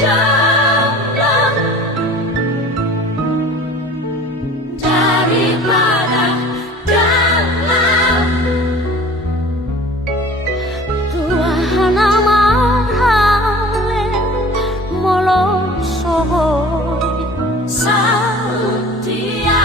jomblo daripada galau. Tuhan amare molo sohoi sautia.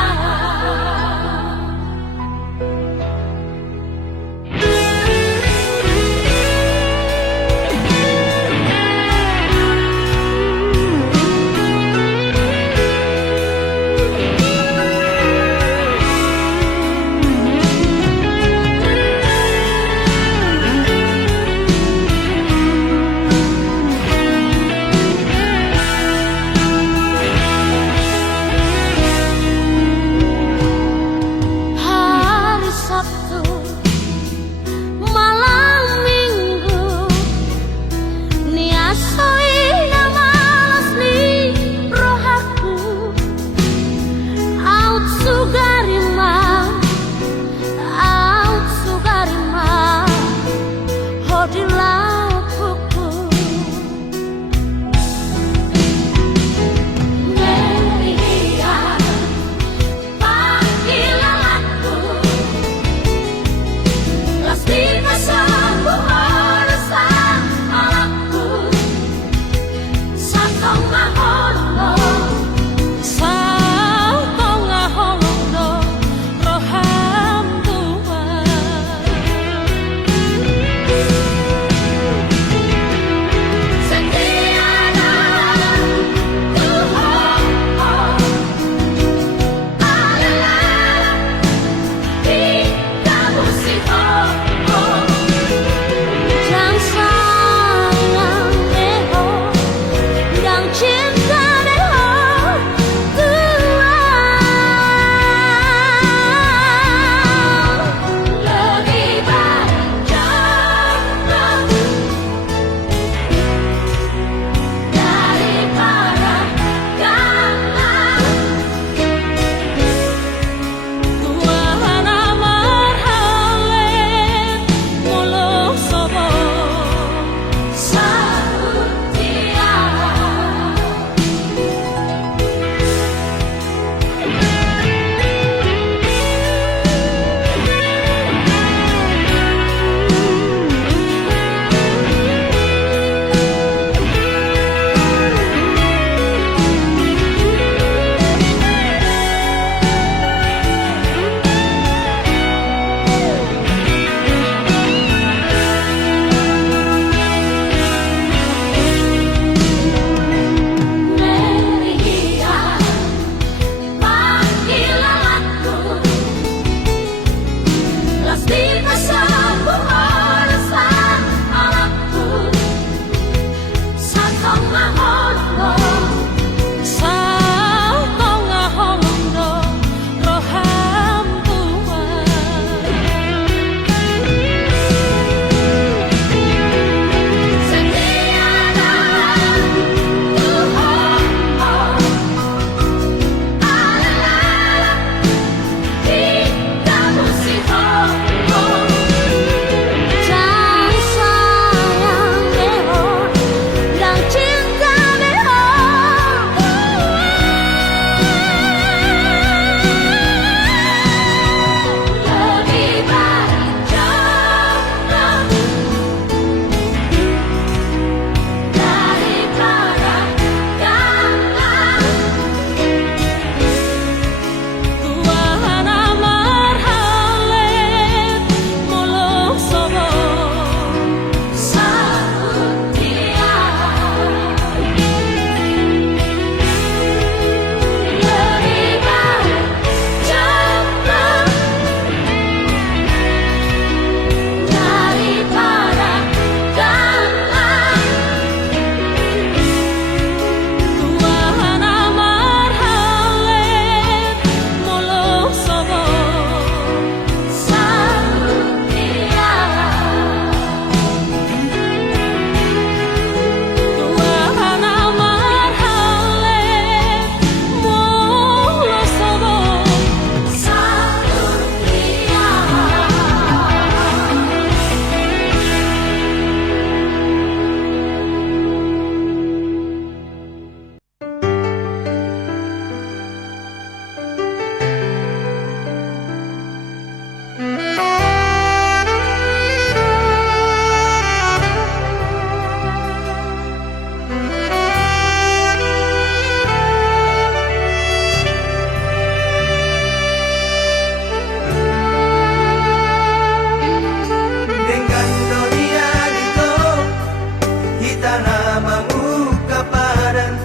cinta namamu kapadan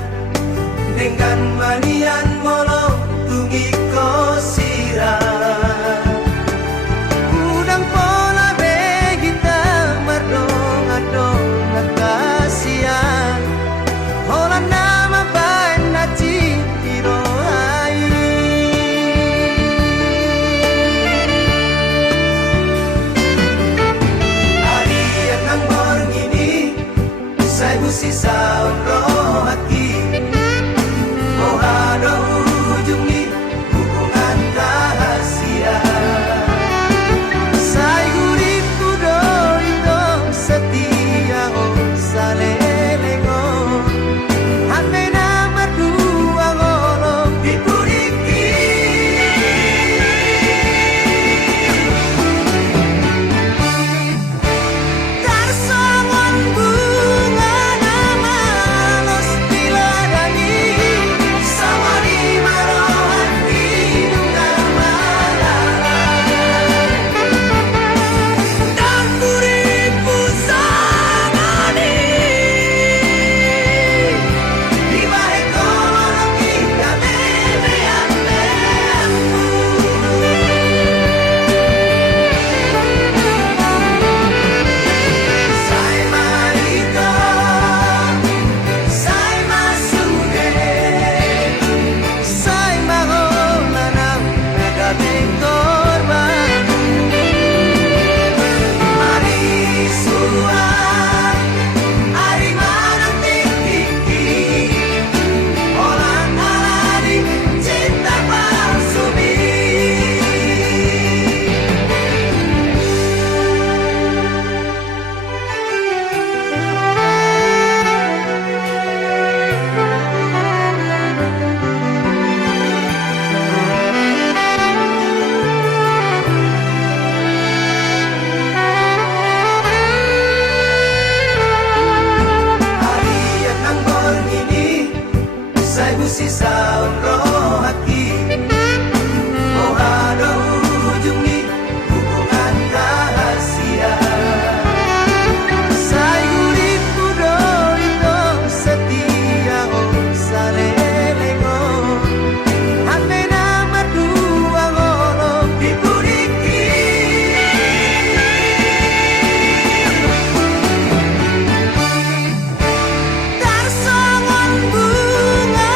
dengan manian molong tungi ko sirah udang pola begita mardong adong nakasian hola nama baik na cintiro ai hari yang nang borong ini saya busi saun roh hati ada ujungi hubungan rahasia Sai guripu do ito setia o salelengo Hante na berdua ngolong dipuriki Tarsongon bunga nama los diladani Sisa roh hati Oh ada ujungi hubungan rahasia Sai guripu do ito setia oh salelengo Hante na berdua ngolong dipuriki Tarsongon bunga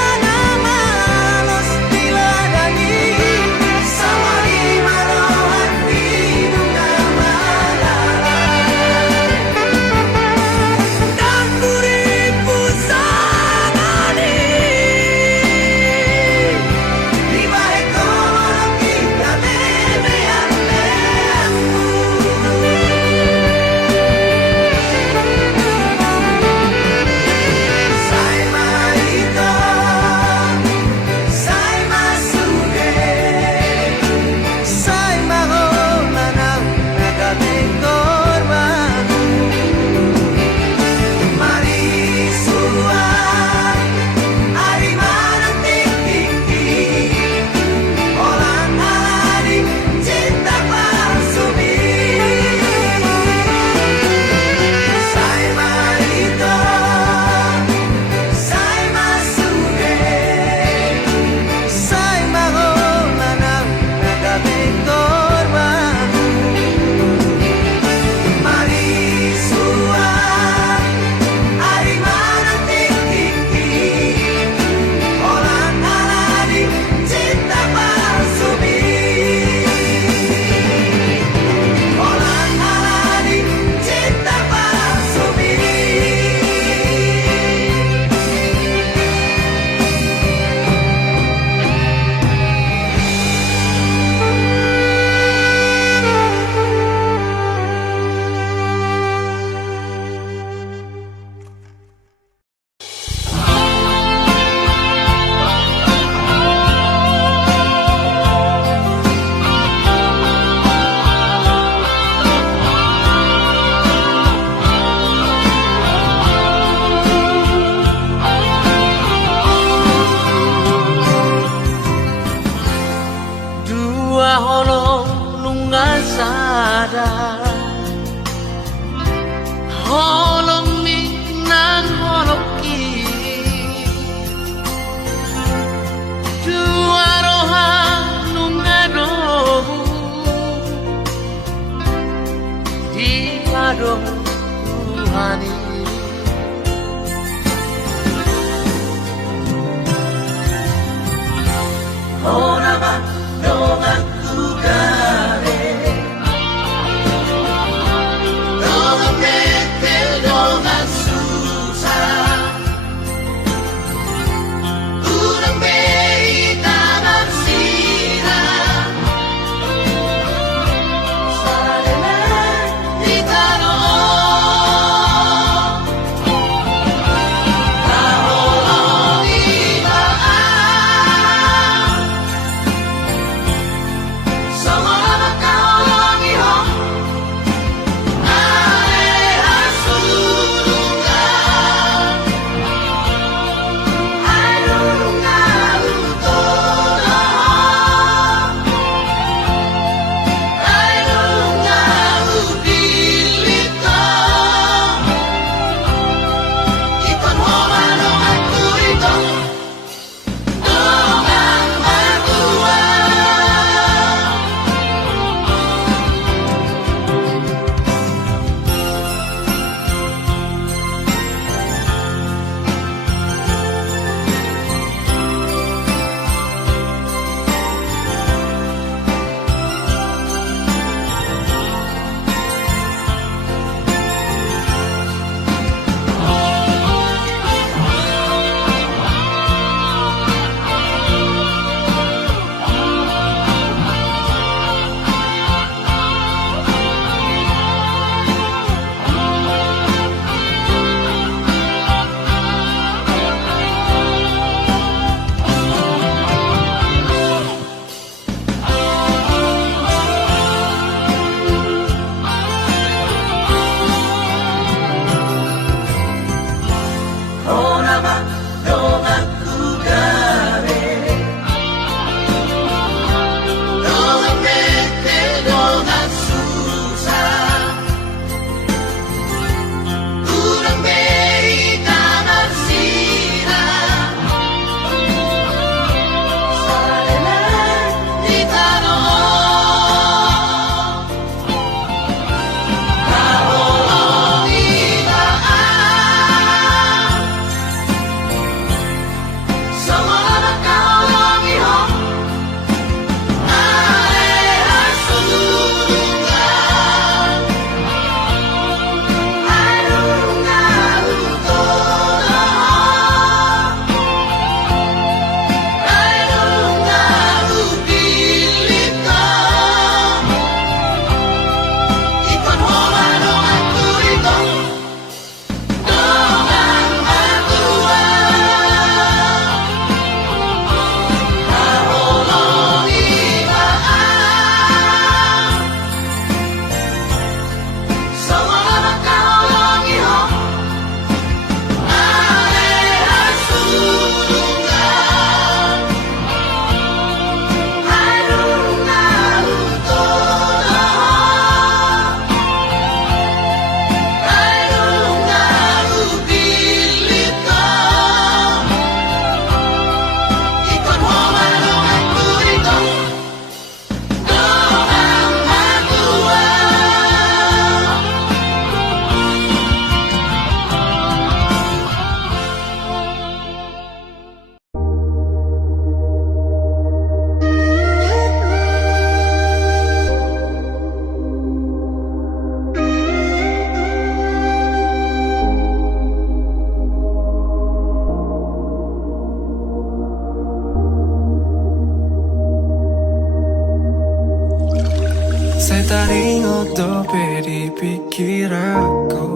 pikir aku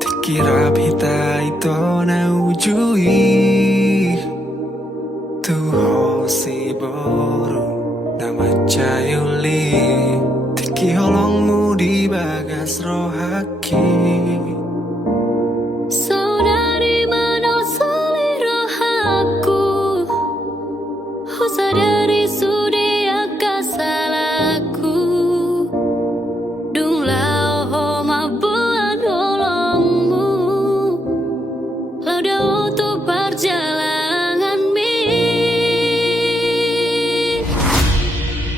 Dikira bita ito na ujui Tuho si boru nama cayuli Tiki holongmu di bagas rohaki Saudari mana seliro aku Sadari sudia kasalaku Dung lao ho mabuan holongmu Lauda untuk perjalanan mi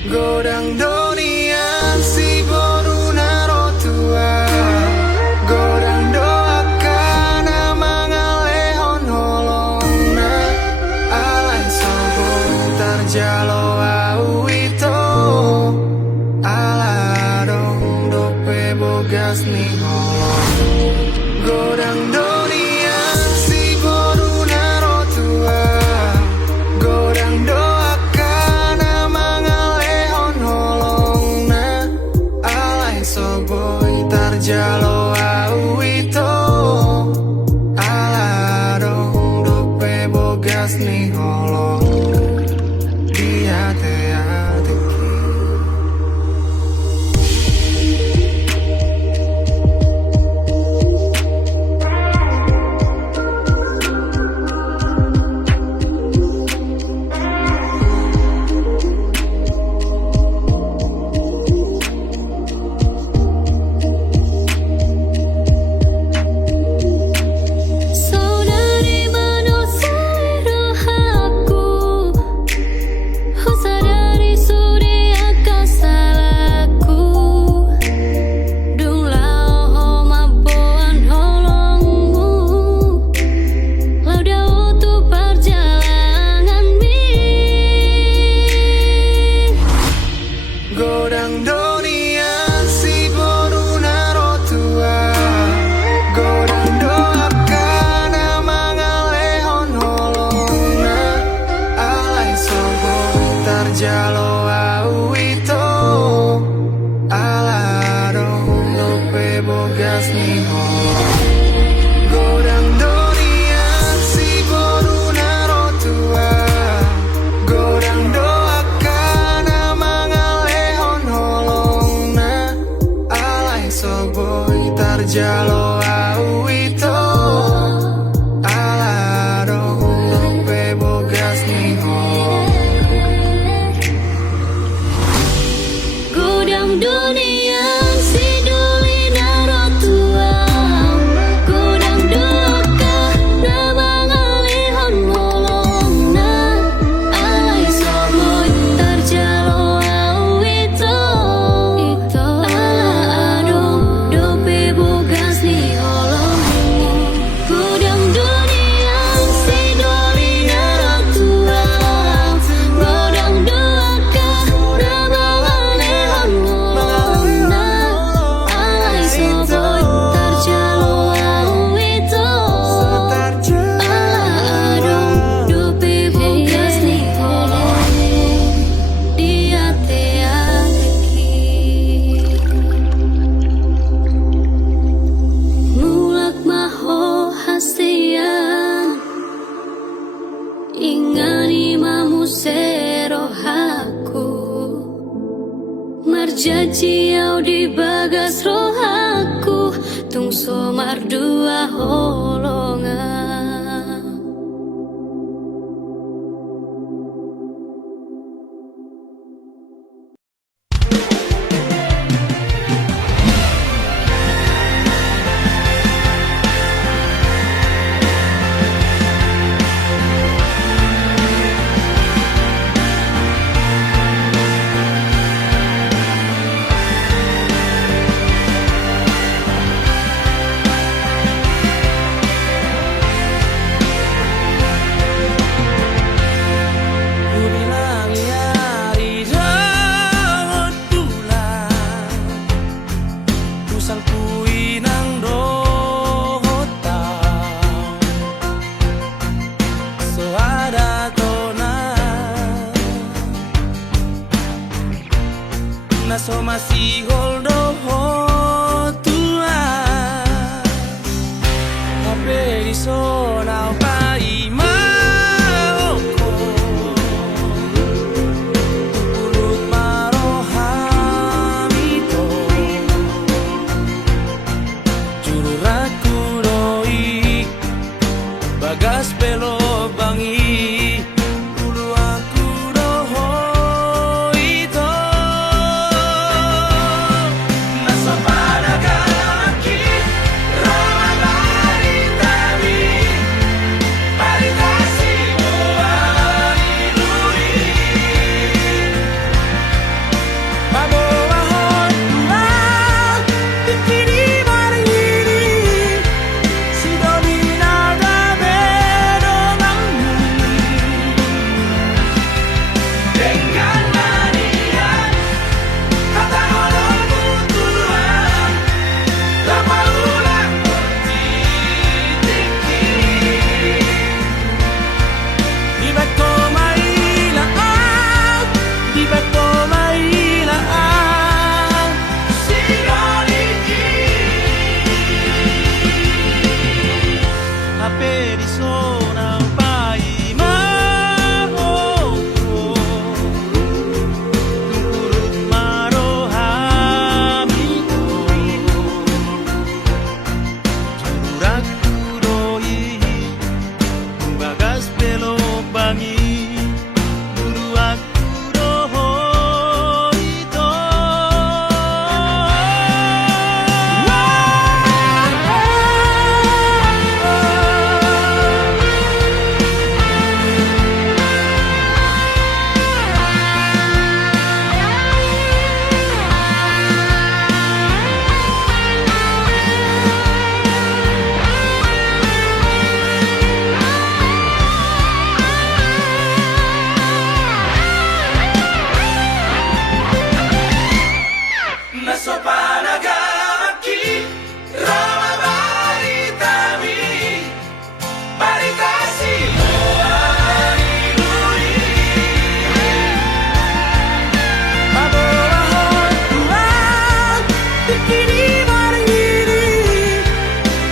Godang donian si boru naro tua Godang doakan mangalehon holongna Alai sobon tarjalo au ito Aladong dope bogas ni holong Godang donian si boru naro tua Godang doakan mangalehon holongna Alai soboy tarjalo au ito Aladong dope bogas ni holong Dia te adeki Saudari mana seliro aku Sadari sudia kasalaku Dung lao ho mabuan holongmu Lauda untuk perjalanan mi Godang donian si boru naro tua Godang doakan mangalehon holongna Alai soboy tarjalo au ito Aladong dope bogas ni holong Godang donian si boru naro tua Godang doakan mangalehon holongna Alai soboy tarjalo au ito Aladong dope bogas ni holong Godang dunia si duli naro tua Godang doaka nama ngalihon holongna Alai soboy tarjalo au ito Ala adong dope bogas ni holong Godang dunia si duli naro tua Godang doaka nama ngalihon holongna Alai soboy tarjalo au ito Aladong dope bogas ni holong Dia te adeki Mulak maho hasian Ingani mamu serohaku Marjaji au di bagas rohaku Tung somar dua holongan na so masihol do Aperisona pai maoko Urut marohamito Jururaku doi Bagas pelo bangi Ulu aku doho ito Nasa panagaki Rama baritami Baritasi buhay ilui Mabawahon tulang Bikini marini Si domina gabe donganmu Dengan manian Kata olongmu Tuhan Lama ulang bertitiki Di bako mailaan Di bako mailaan Sinoliki Aperisona pai maoko Turut marohamito Jururaku doi Bagas pelo bangi Guru aku doho ito Naso panagaki Rama baritami Baritasi buhay ilui Mabawahon tulang Bikini marini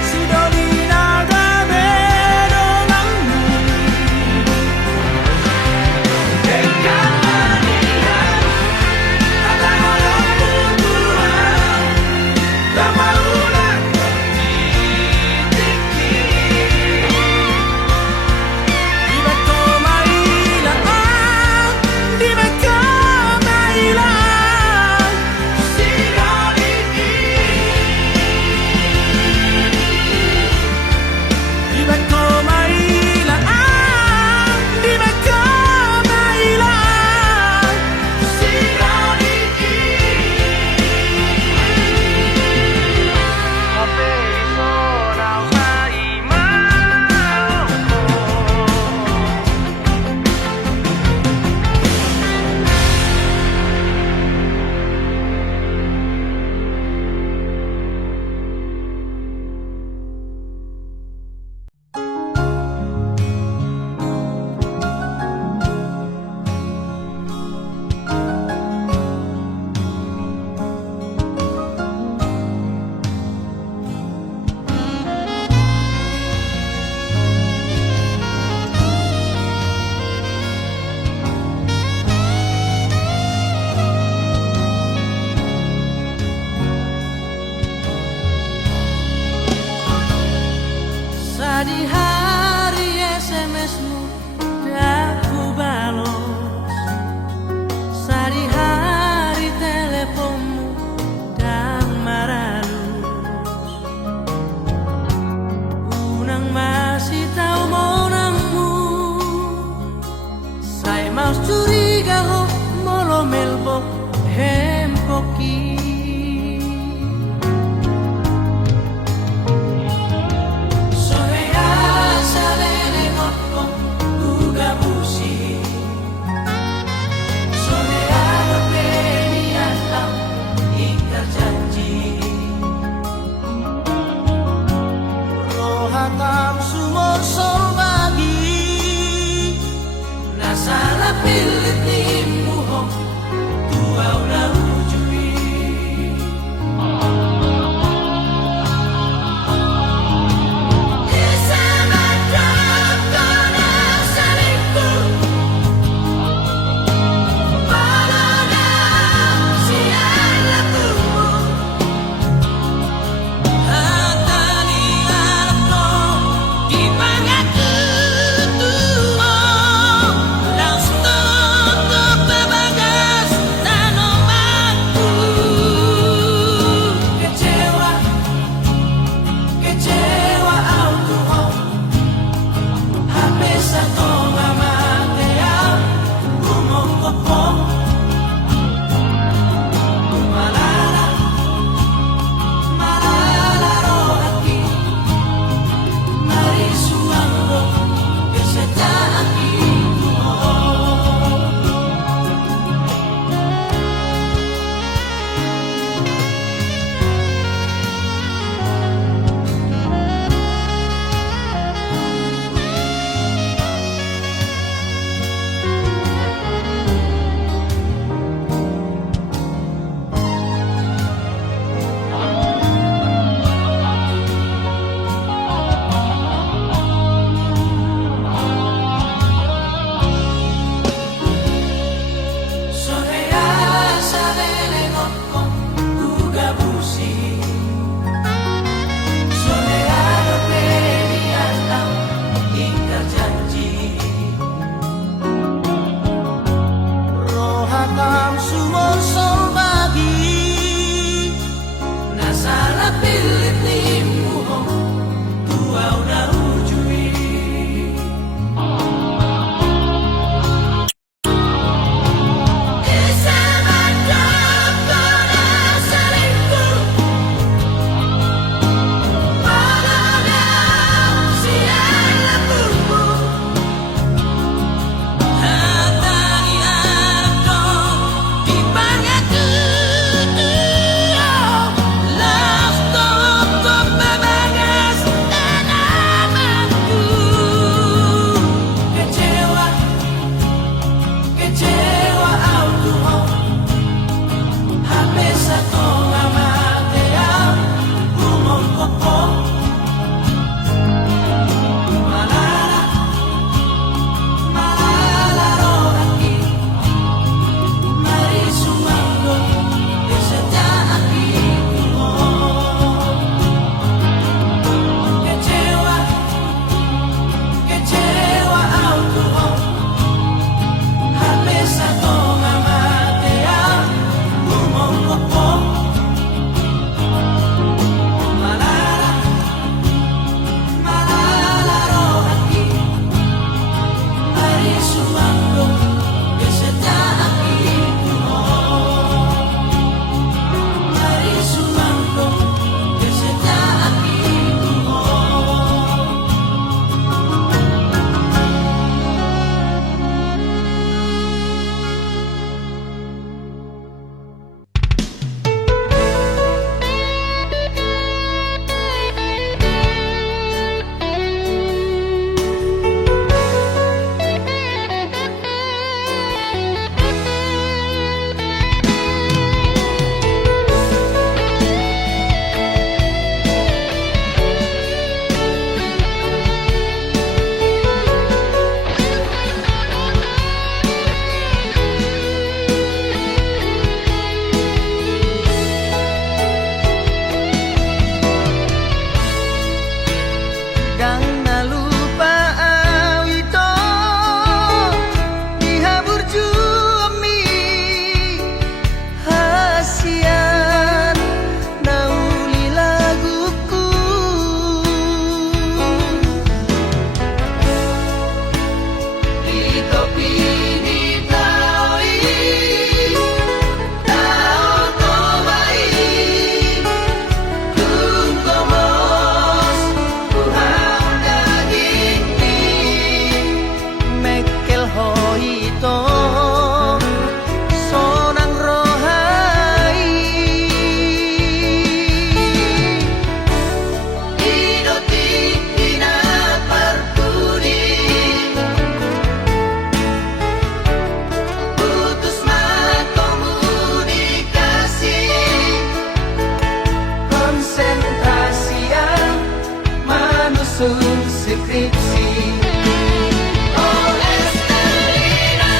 Si domina gabe donganmu Dengan manian Kata olongmu Tuhan Lama ulang bertitiki Di bako mailaan Di bako mailaan Sinoliki Di bako mailaan Di bako mailaan Sinoliki Aperisona pai maoko Di hari SMS-mu aku balos Di hari teleponmu dan maralus Unang masih tahu monangmu Saya mau curiga ho molo melbok hempoki Rohatam sumur solbagi Nasala pilit nimu ho Tua udah ujui Desa skripsi. Oh Estelina,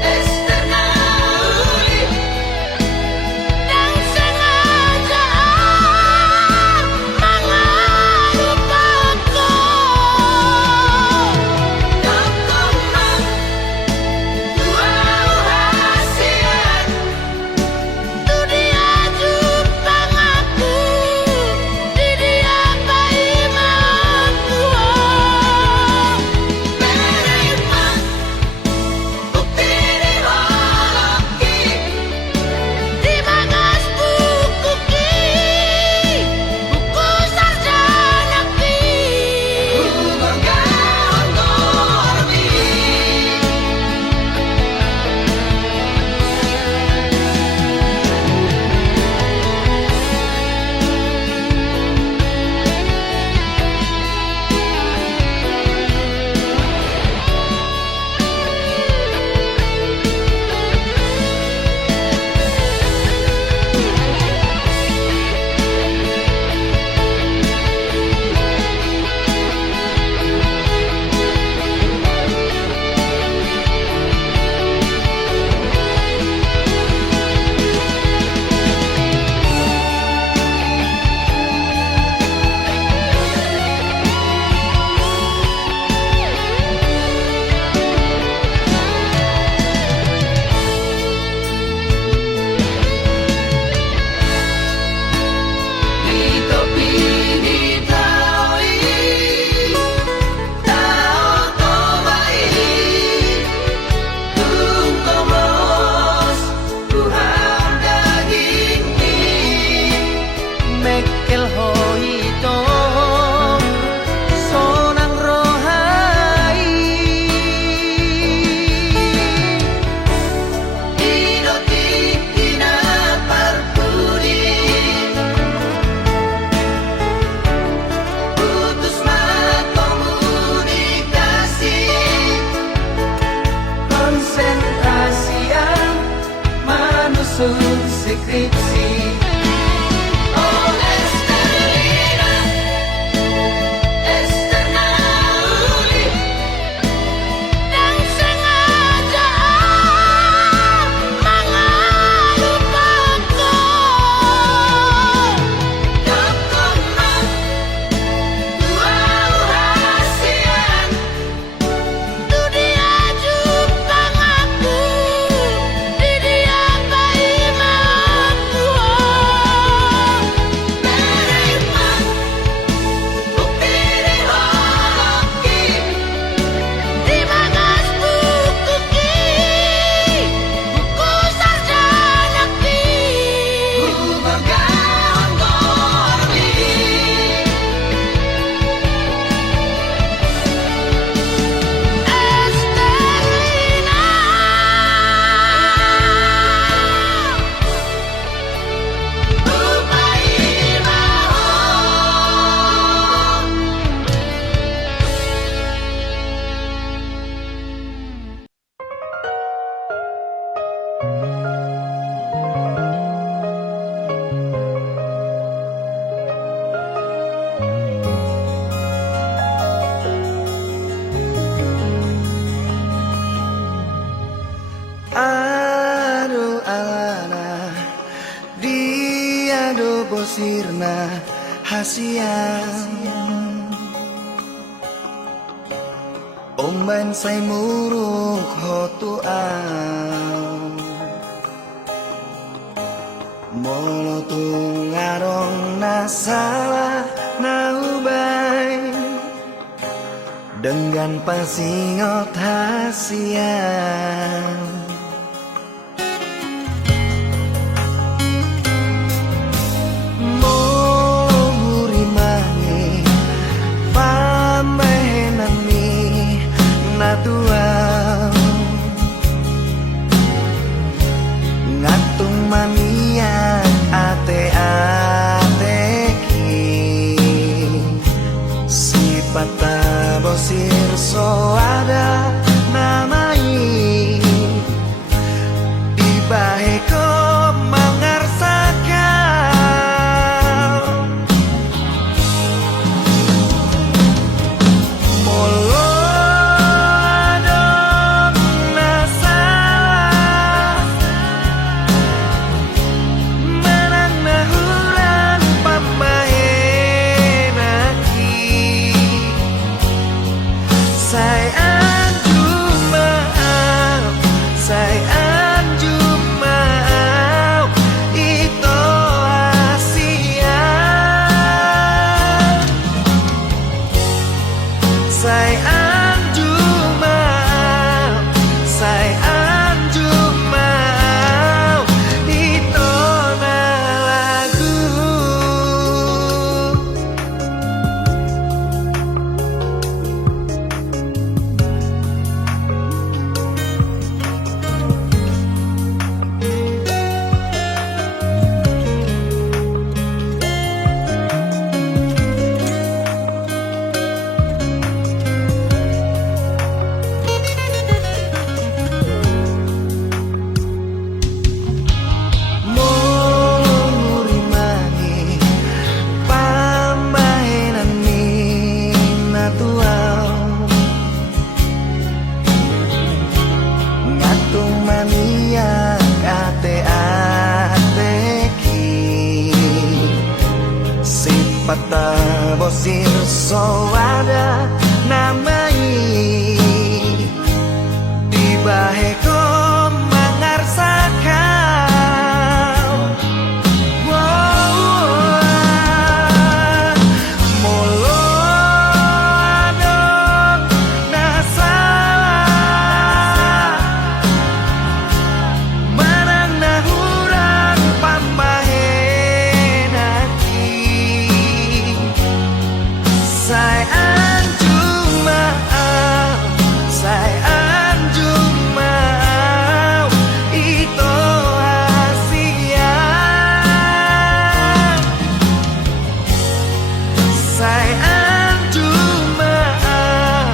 Estenauli, Dan sengaja mengelupaku. Dokongan dua hasian. Tu dia jupang aku, di dia bayi mauku. Menerima bukti di holoki. Di bagas buku ki, buku sarjana ki. Bergaun korbi. Di topi ditaui, tao tobai, tungkomos Tuhan dagingni. Mekel hoito sonang rohai Idoti tina parpudi, putus komunikasi, konsentrasi yang menusun skripsi. Oh Estelina, Estenauli, Dan sengaja mengelupaku. dokongan dua hasian. Tu dia jupang aku, di dia bayi mauku. Menerima bukti di holoki. Di bagas buku ki, buku sarjana ki. Bergaun korbi. Estelina, Upai mahon. Aduh alana dia do bosirna hasian Omen say muruk hotuan Molotung ngarong nasalah naubay Dengan pasingot hasian Murimani pamehenami natuang Ngatung manian ate-ateki Sipata bosir so ada namai Dibaheko mengarsakan Sai anju mau, sai anju mau, itu na lagu. Pata bosir so ada namai di baheko mangarsakan molo adon nasalah manang nahuran pambahen hati. Sai anju mau, sai anju mau, itu Asia. Sai anju mau,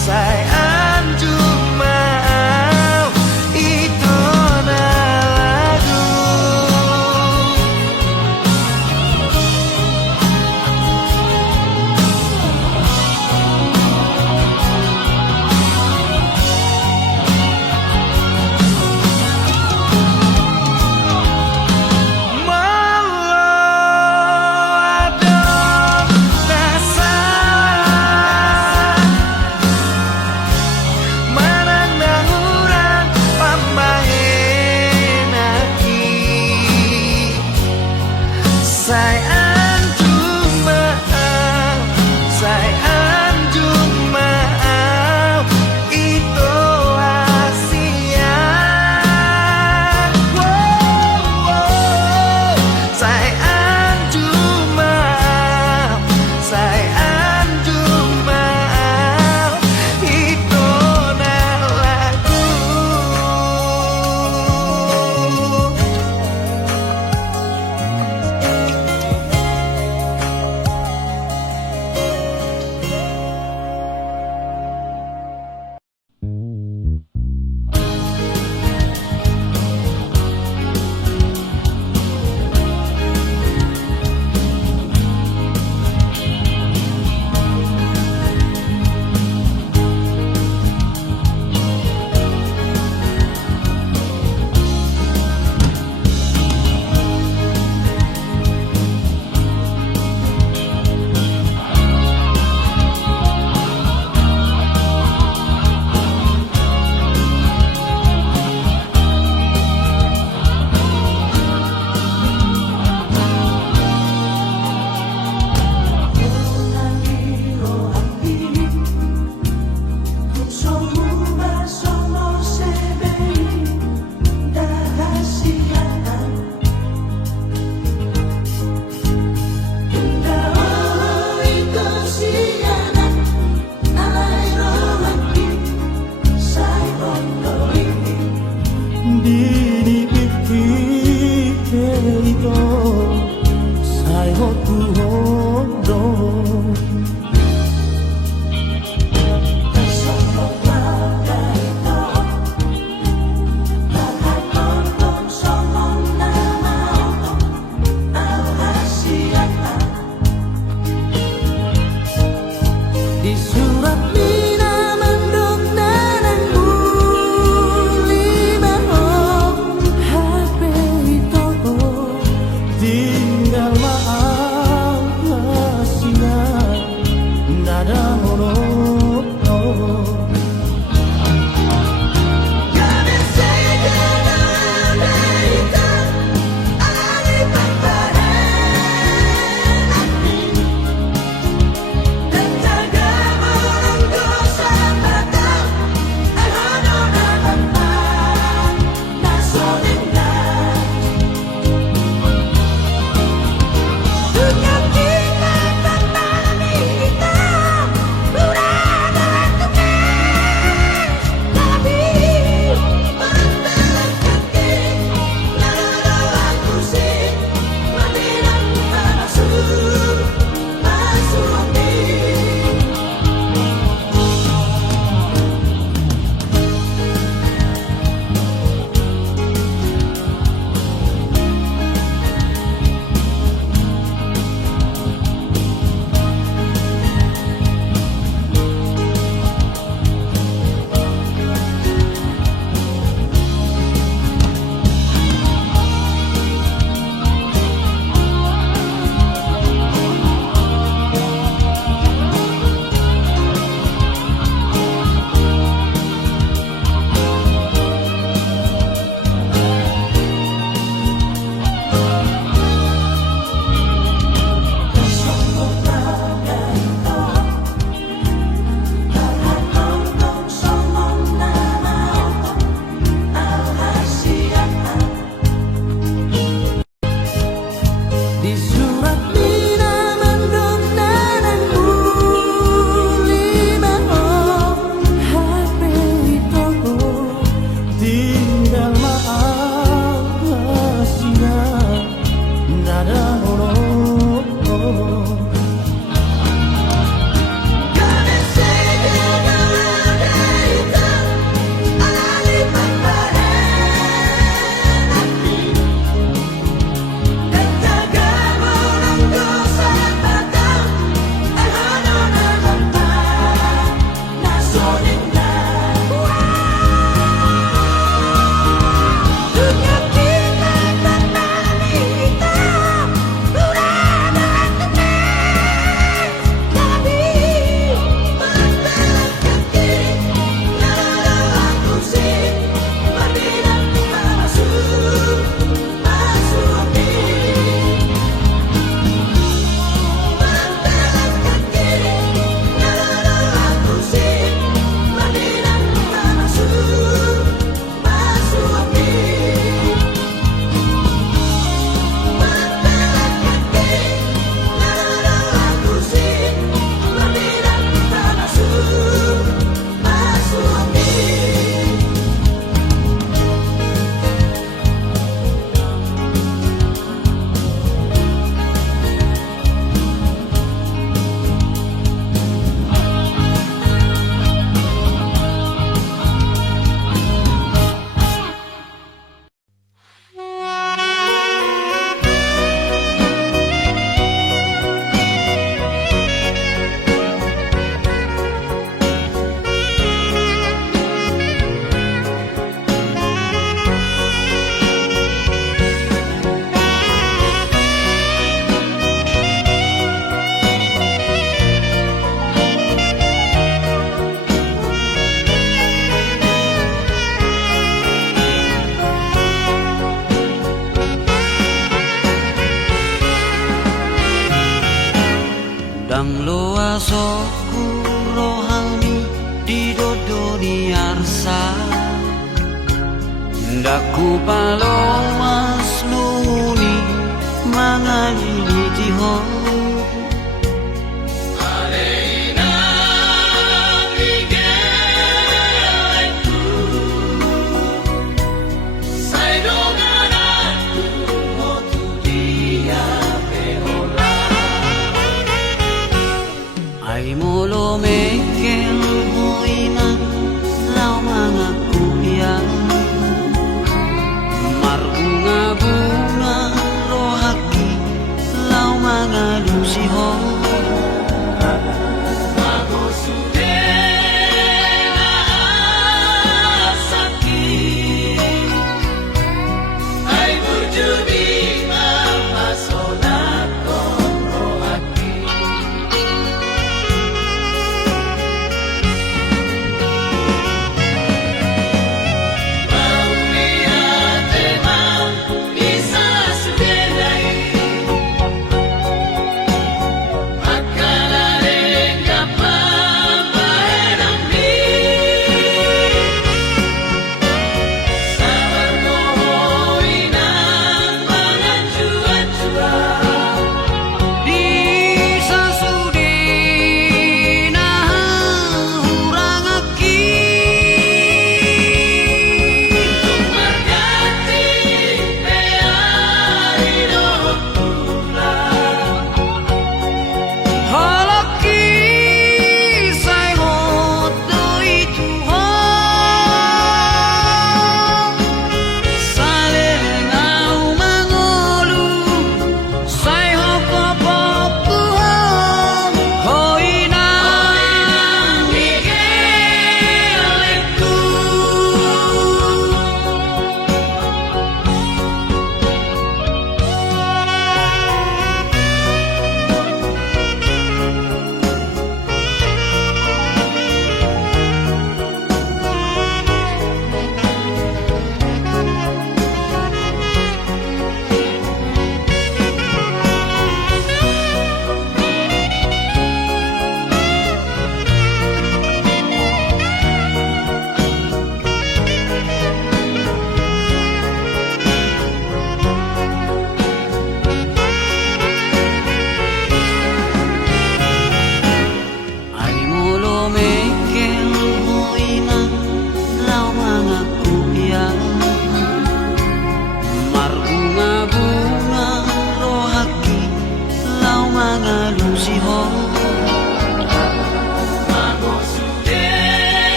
sai anju mau, itu na lagu. Sai anju mau, sai anju mau, itu Asia. Sai anju mau, sai anju mau, itu na lagu. Soku rohani di dodoni arsa Ndaku palomas nuni mangalili tiho Ay molo mekel hoina lau mga kuya Marbunga-bunga rohaki lau mga lusiho Ako sude na asaki Ay burjudi mapasona kon rohaki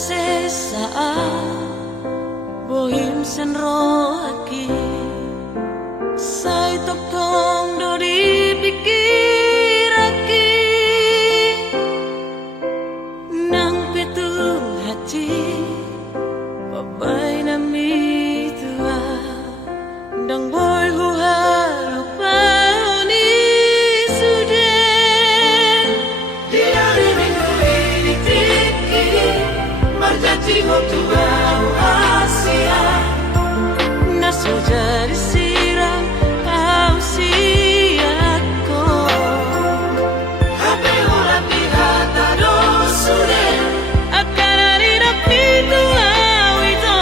saat bohim sen rohaki sai tok tong do dipikiraki nang petu hati babai nami tua dang boy hu harupani sudah Dia minggu ini tiki Marjati tua Asia naso jadi siram kau siako Hape orang di hata dosure akan ada rapi tua itu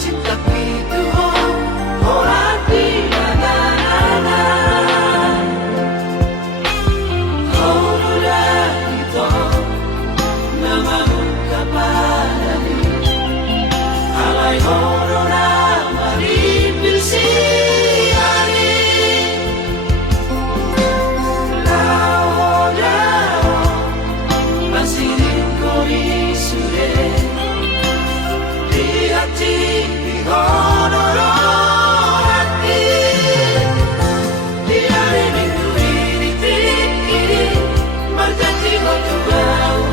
Cinta itu orang di nana Horora itu Namamu kapadami Alay horora maripil siari Lao dao Basirin ko isure Di hati di honoro hati Di hari minggu ini tiki Marjati tua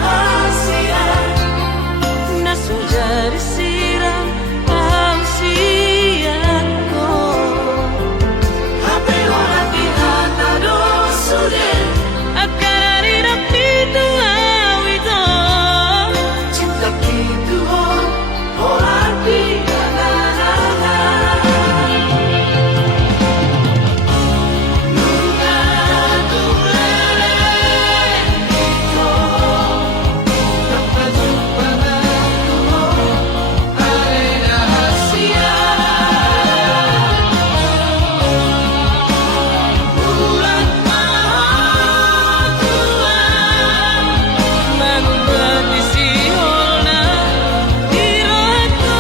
Asia naso jadi siram kau siako Hape orang di hata dosure akan ada rapi tua itu Cinta itu orang di nana Nuna tulele itu Dapat jumpa aku Hari rahasia Bulan maha tua Mengerti siholna diraku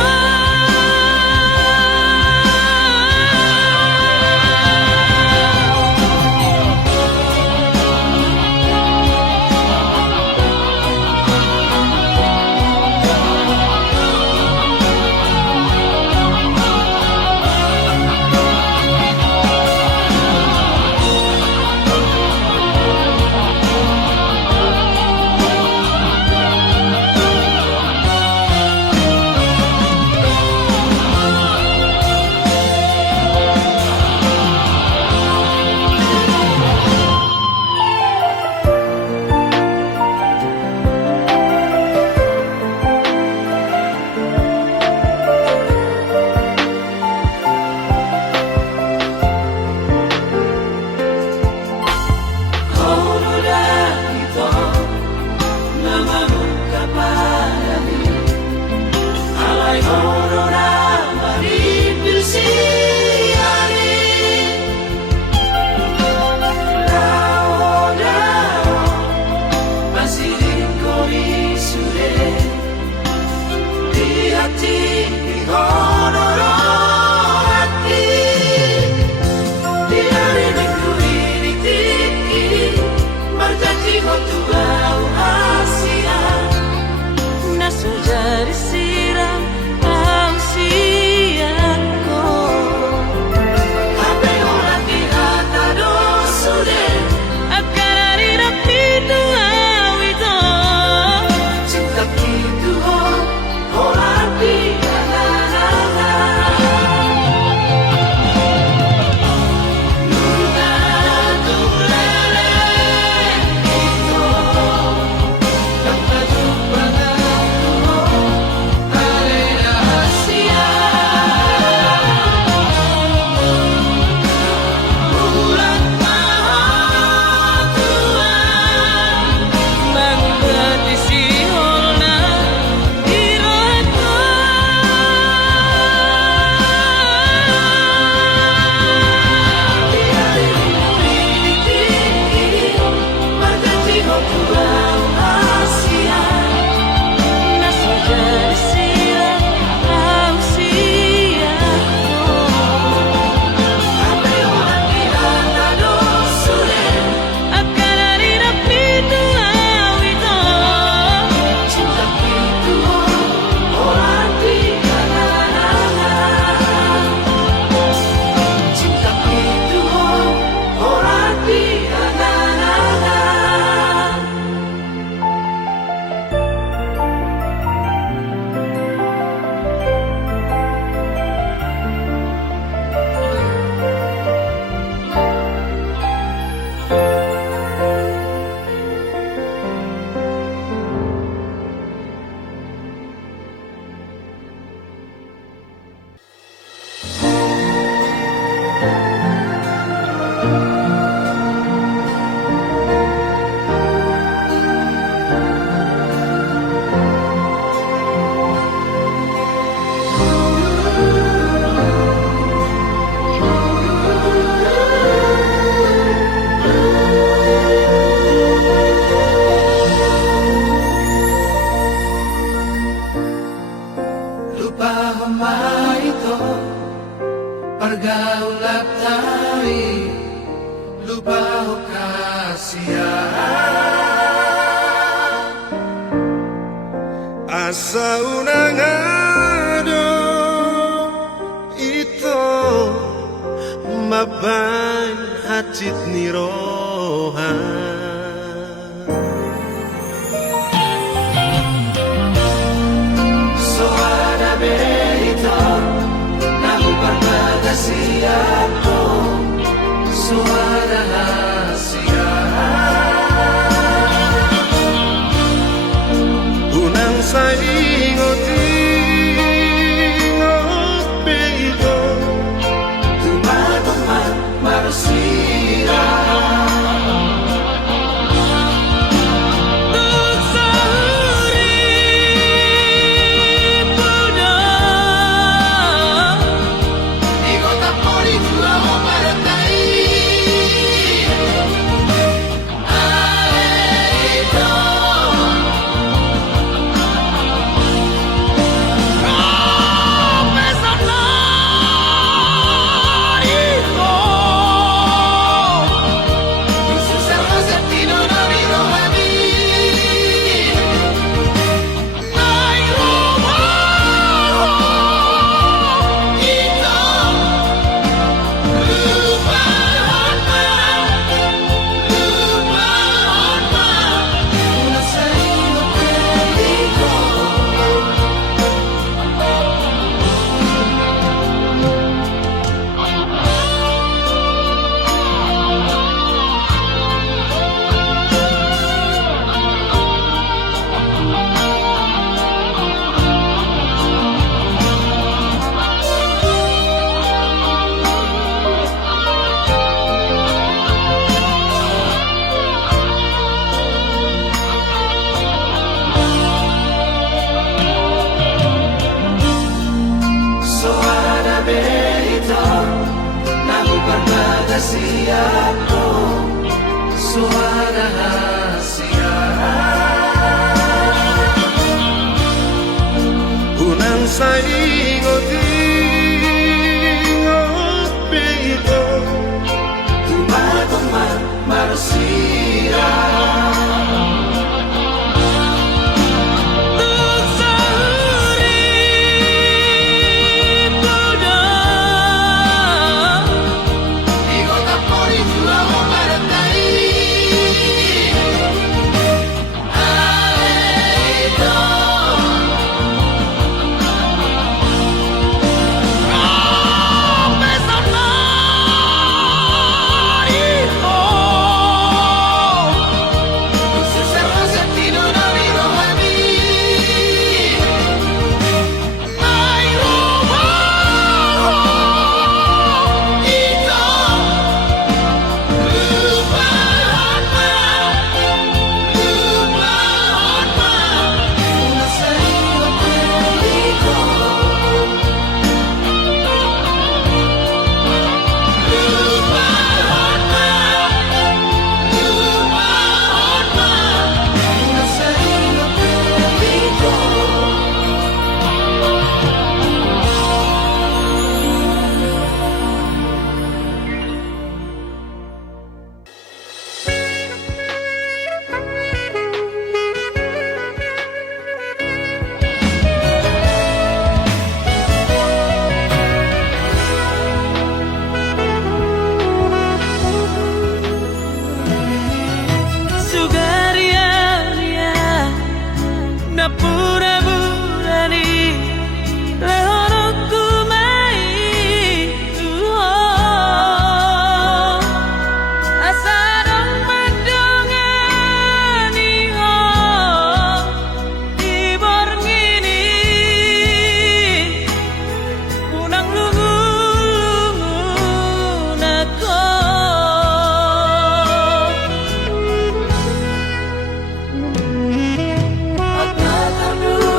Horora itu Namamu kapadami Alay horora maripil siari Lao dao Basirin ko isure Di hati di honoro hati Di hari minggu ini tiki Marjati tua Asia naso jadi siram kau siako Hape orang di hata dosure akan ada rapi tua itu Cinta itu orang di nana Nuna tulele itu bain hacit niroha Suara berito Nahu pagkagasiato Suara hasia Unang sa ingoti Ngopito Tumatama marusira Siato suara hasia Unang sa ingoti Ngopito Tumatama marusira Aku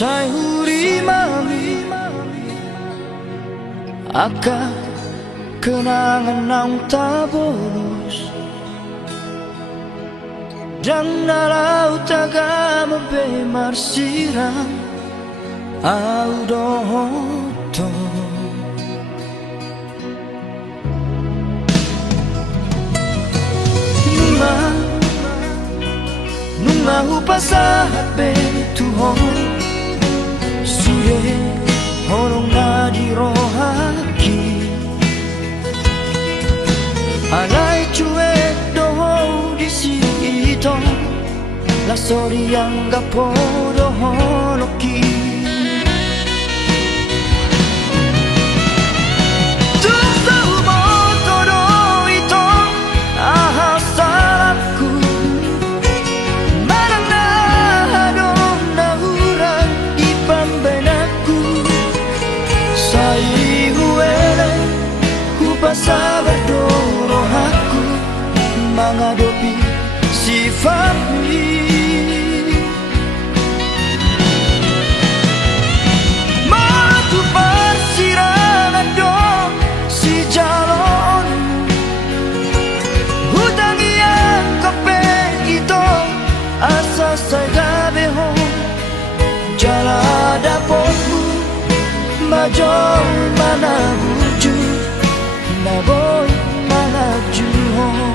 Sai huri mami Aka kenangan nang tak bolos Dan na laut taga mabemar sirang Au dohoto Nunga hupasahat betuhon Suye horong na di rohaki Alay cuek doho di sito La sori yang gapo doho loki Tuk tahu moto do ito Aha salahku Manang na hadong nahuran di pambenaku Sai huele hupasabar dorohaku Menghadapi sifatmu Matu persirangan dong si jalon Hutang yang kepeng itu asa saya beho Jala dapotmu majong mana wujud Na boy mana juhon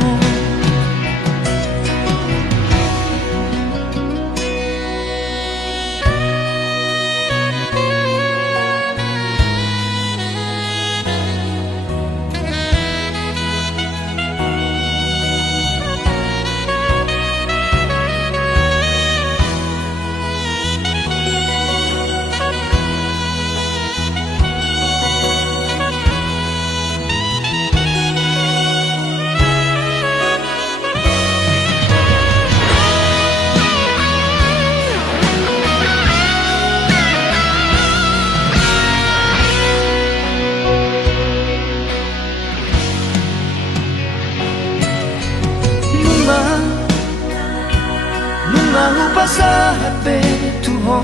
Hupasahat betuhon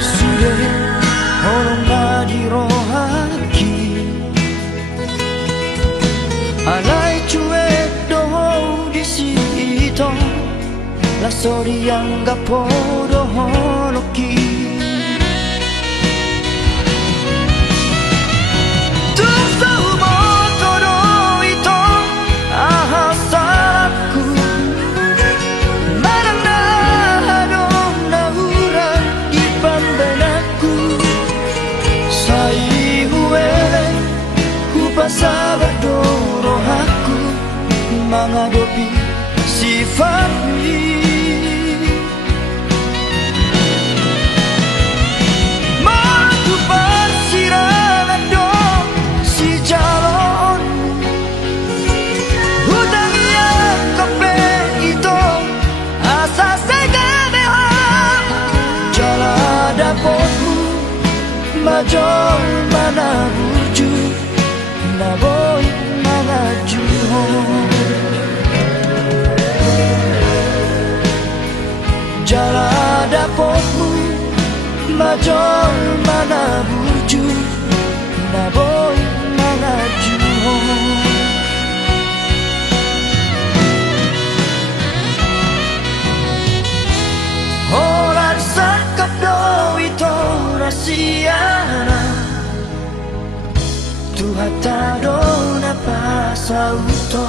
Sudah horong na di rohaki Alay cuek doho di sito La sori yang gapo doho loki Tuk tahu moto do ito Aha salahku Pasabar dorohaku menghadapi sifatmu Matu persirangan dong si jalon Hutang yang kepeng itu asa saya behang Jala dapotmu majong mana wujud Na boy mga juhon Jala dapotmu majong mana wujud Na boy mga juhon Horan sakap do ito rasiana Tuhatado na pasauto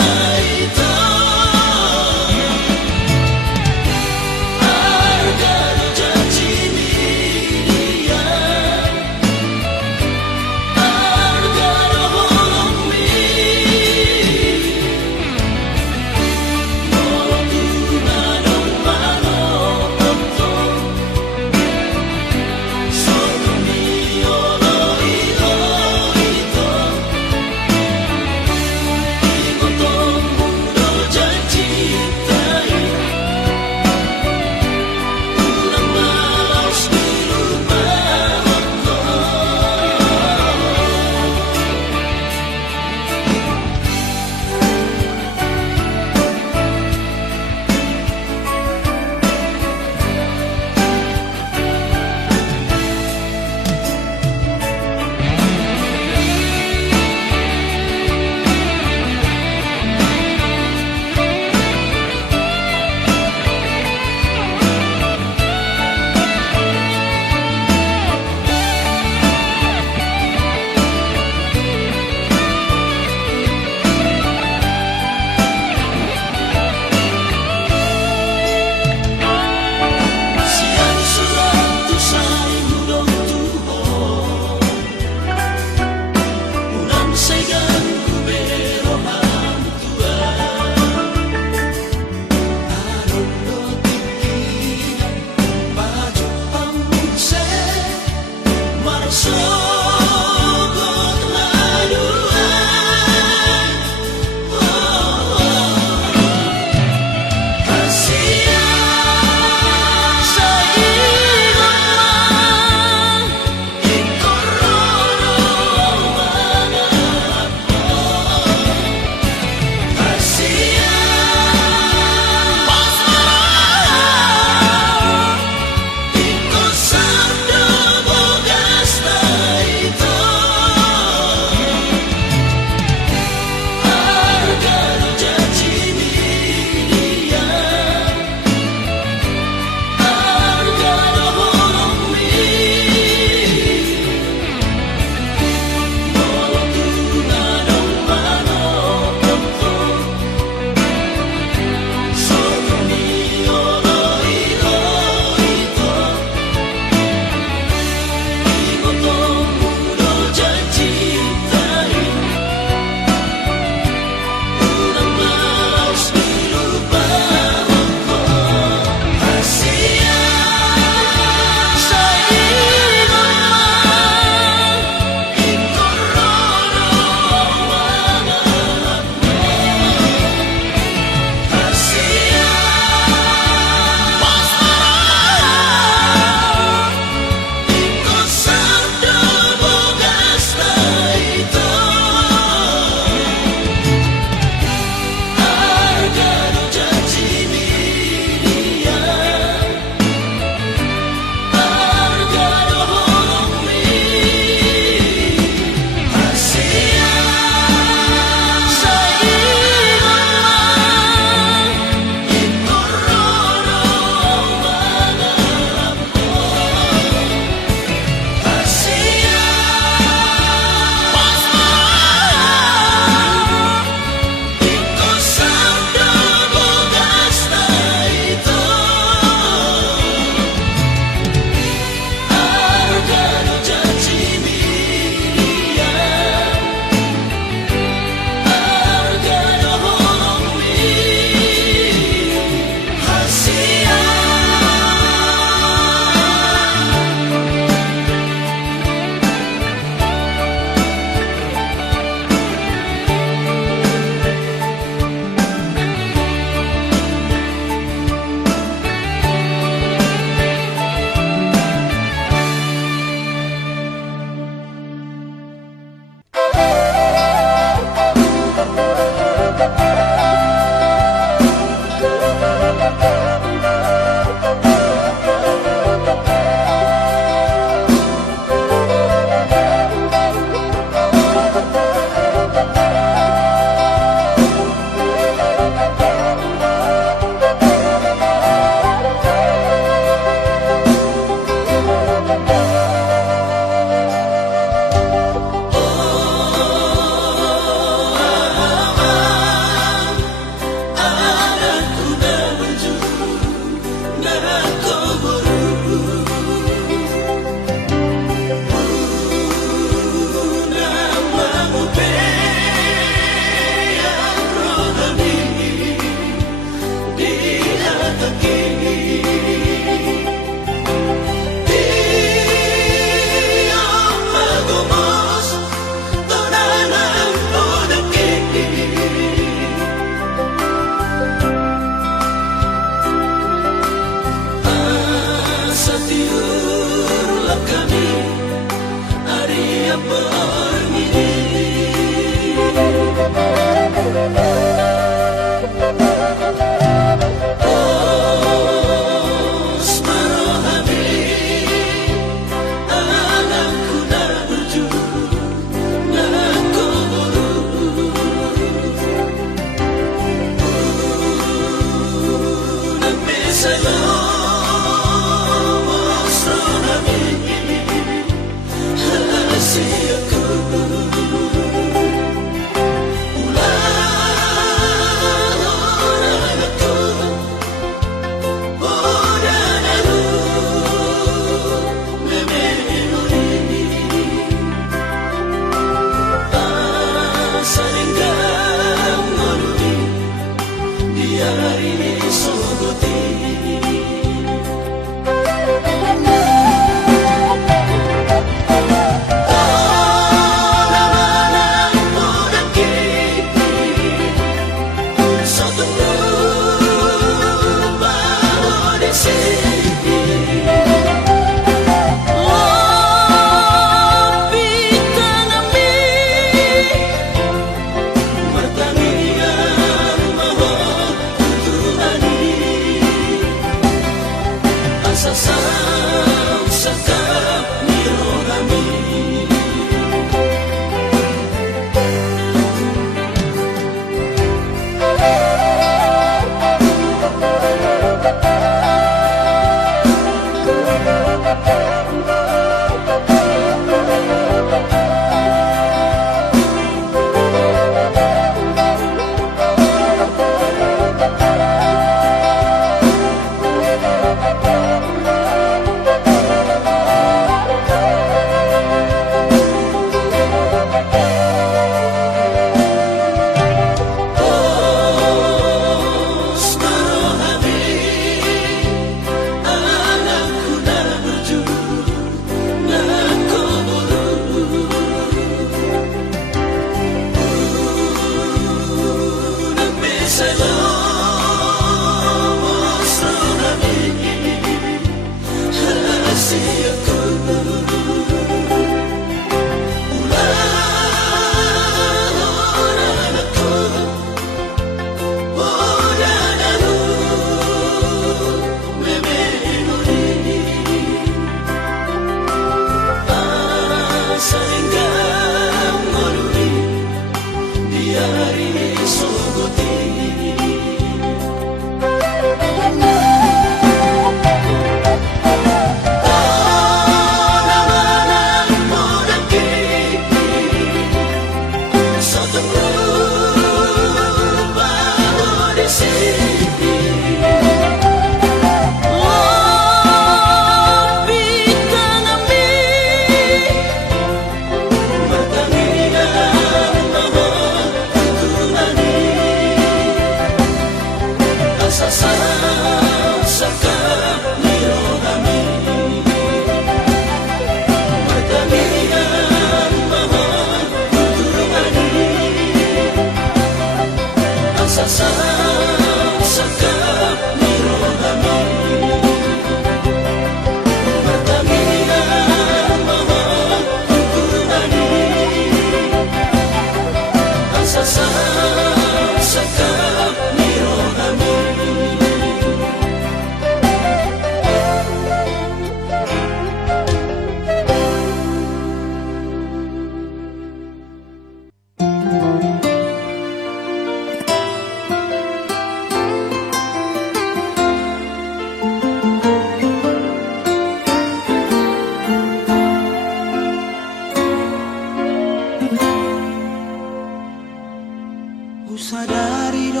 Sadari do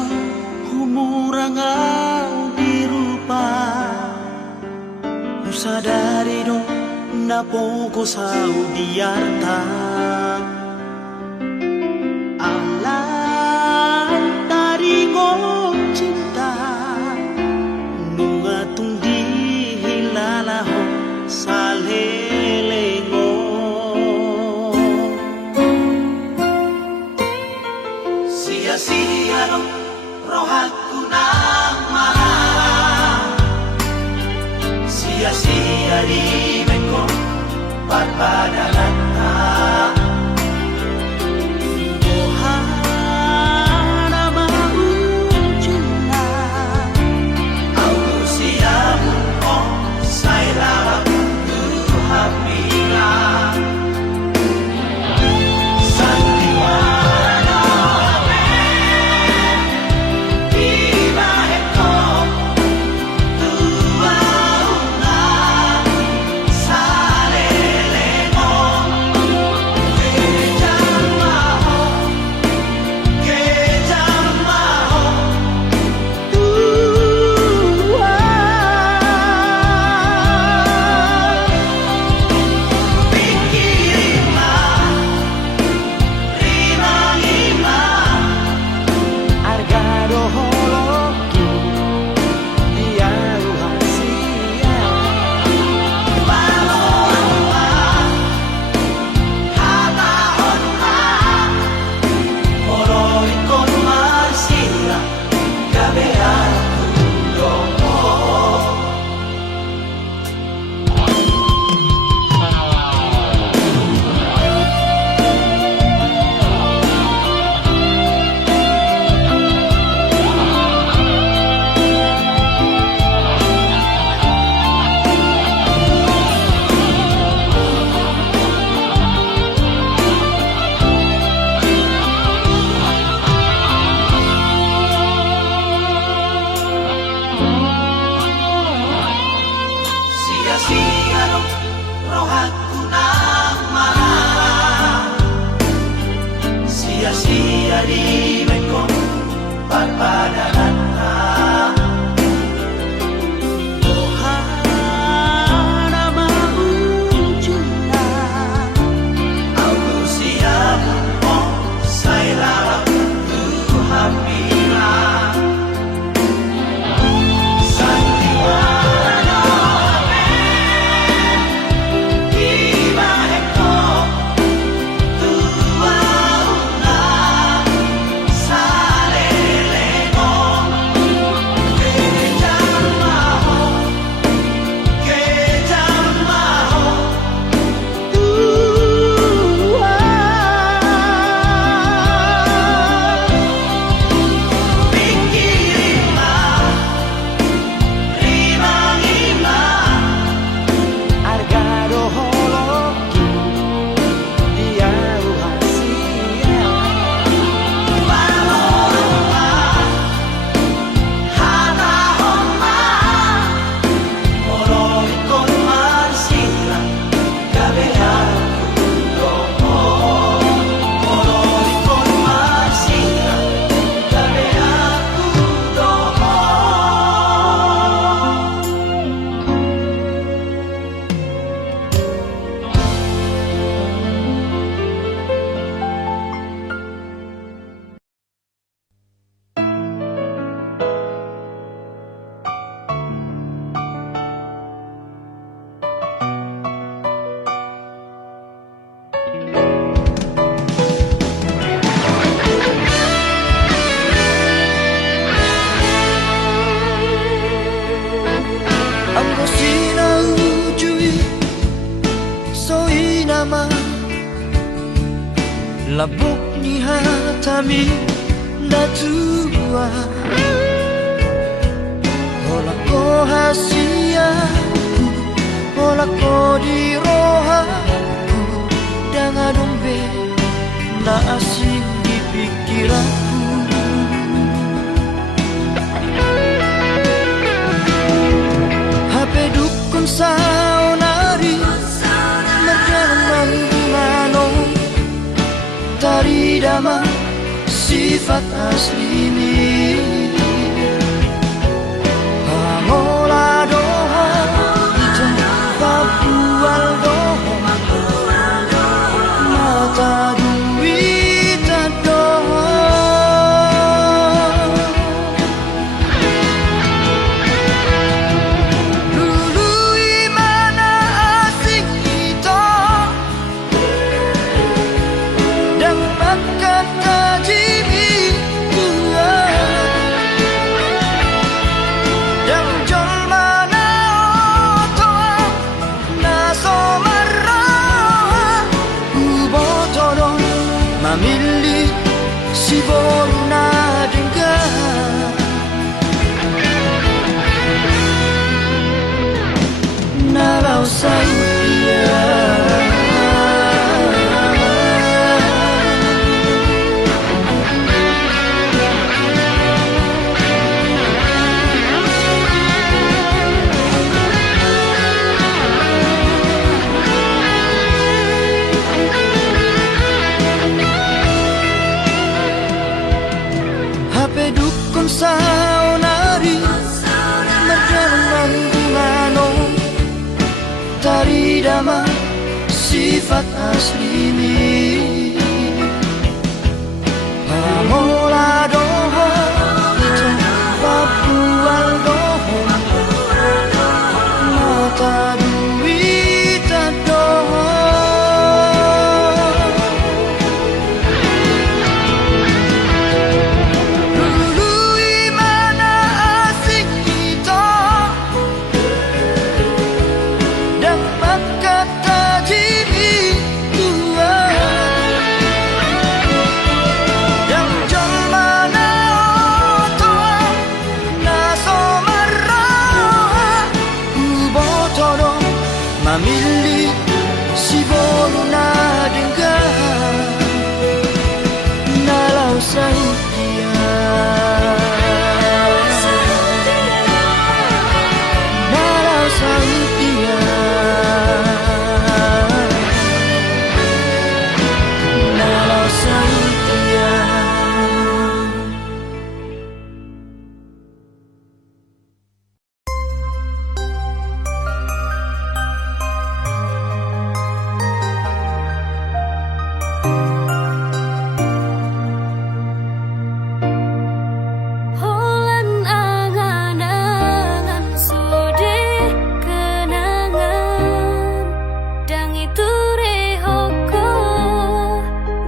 humurangau dirupa, sadari do napoko sau diarta. Alam dari ko cinta, nunga tung di hilalaho salhelengo. Sia-sia do rohaku nang marah, sia-sia di meko barbadanata. Ohana mau cinta, aku siamu oh saya tu hapila. Sia-sia di meko barbadanata. Ohana mau cinta, aku siamu oh saya tu hapila. Oh labok ni hatami datua Ola ko hasiaku Ola ko di rohaku Dengan dombe na asing di pikiranku HP dukun saunari Merjalan manong Tari dama sifat asli ini Pangola doha Ito papual doha Mata duit doha Dulu mana asing kita Dan makan tajimi tua Dan jol mana otoa Naso marah Ubotodon Mamili si boruna dengar Nalau saya HP dukun saunari Merjalan manong Tari dama sifat asli ini Pamola doho Itu papual doho Mata duit doho Dulu mana asing kita Dan makan tajimi tua Dan jol mana otoa Naso marah Ubotodo Mamili si boruna dengar Nalau sautia Nalau sautia Nalau sautia Holan angan-angan sude kenangan Dang itu rehoko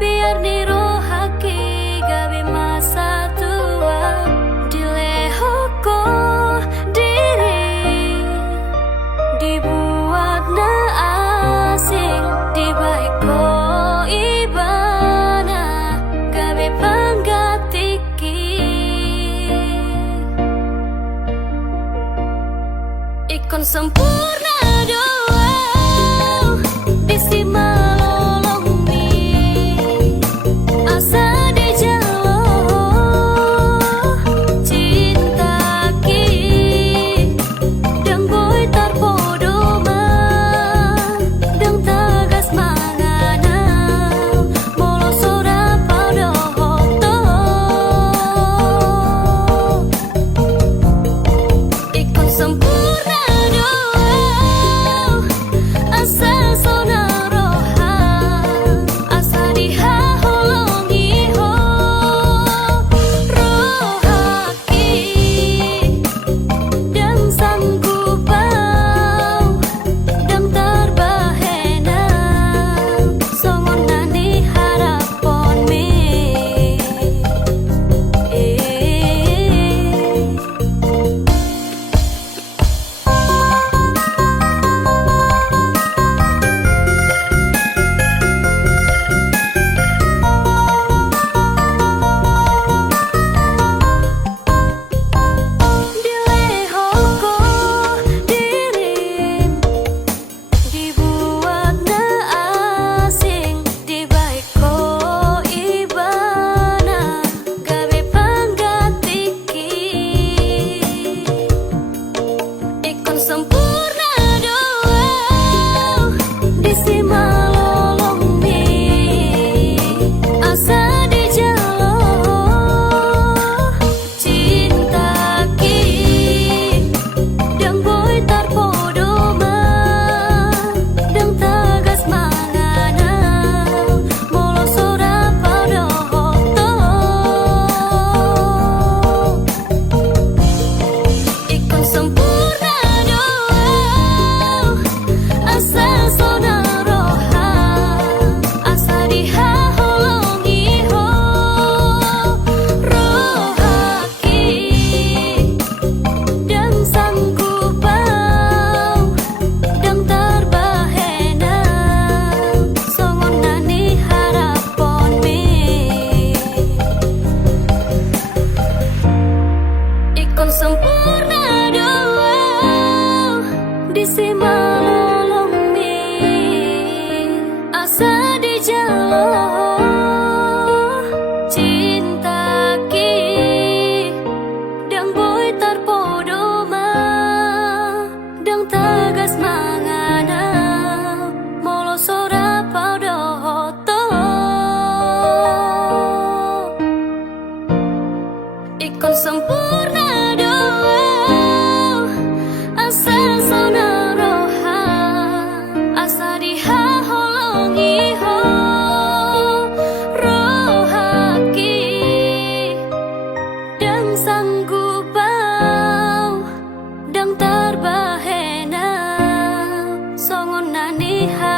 Biar nirohaki gawe masa tua Dilehoko diri Dibuat na asing Dibaiko ibana Gawe panggatiki Ikon sempurna doa Bisi malolongi Asa di Jawa Cintaki Dan boy tarpodoma Dan tagas manganau Molo sora pada hoto Ikon sempurna doa diha holongi ho rohaki dang sanggup bau dang terbahena songon nani ha